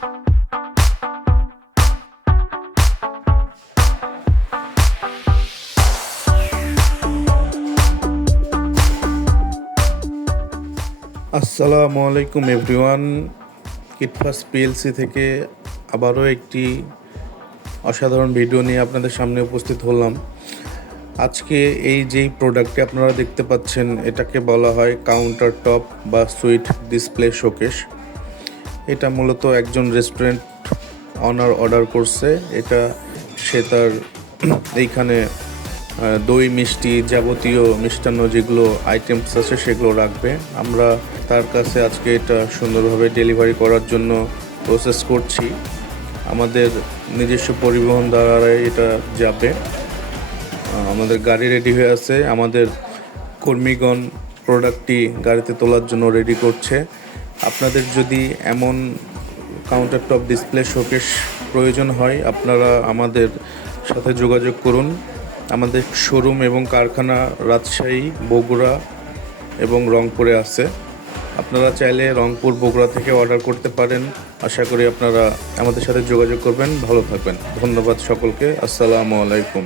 আসসালামু আলাইকুম everyone. কিটফাস্ট PLC থেকে আবারও একটি অসাধারণ ভিডিও নিয়ে আপনাদের সামনে উপস্থিত হলাম। আজকে এই যেই প্রোডাক্টটি আপনারা দেখতে পাচ্ছেন, এটাকে বলা হয় কাউন্টার টপ বা সুইট ডিসপ্লে শোকেস। এটা মূলত একজন রেস্টুরেন্ট অনার অর্ডার করছে। এটা সে তার এইখানে দই মিষ্টি যাবতীয় মিষ্টান্ন যেগুলো আইটেমস আছে সেগুলো রাখবে। আমরা তার কাছে আজকে এটা সুন্দরভাবে ডেলিভারি করার জন্য প্রসেস করছি। আমাদের নিজস্ব পরিবহন দ্বারা এটা যাবে। আমাদের গাড়ি রেডি হয়ে আছে, আমাদের কর্মীগণ প্রোডাক্টটি গাড়িতে তোলার জন্য রেডি করছে। আপনাদের যদি এমন কাউন্টার টপ ডিসপ্লে শোকেস প্রয়োজন হয়, আপনারা আমাদের সাথে যোগাযোগ করুন। আমাদের শোরুম এবং কারখানা রাজশাহী, বগুড়া এবং রংপুরে আছে। আপনারা চাইলে রংপুর, বগুড়া থেকে অর্ডার করতে পারেন। আশা করি আপনারা আমাদের সাথে যোগাযোগ করবেন। ভালো থাকবেন। ধন্যবাদ সকলকে। আসসালামু আলাইকুম।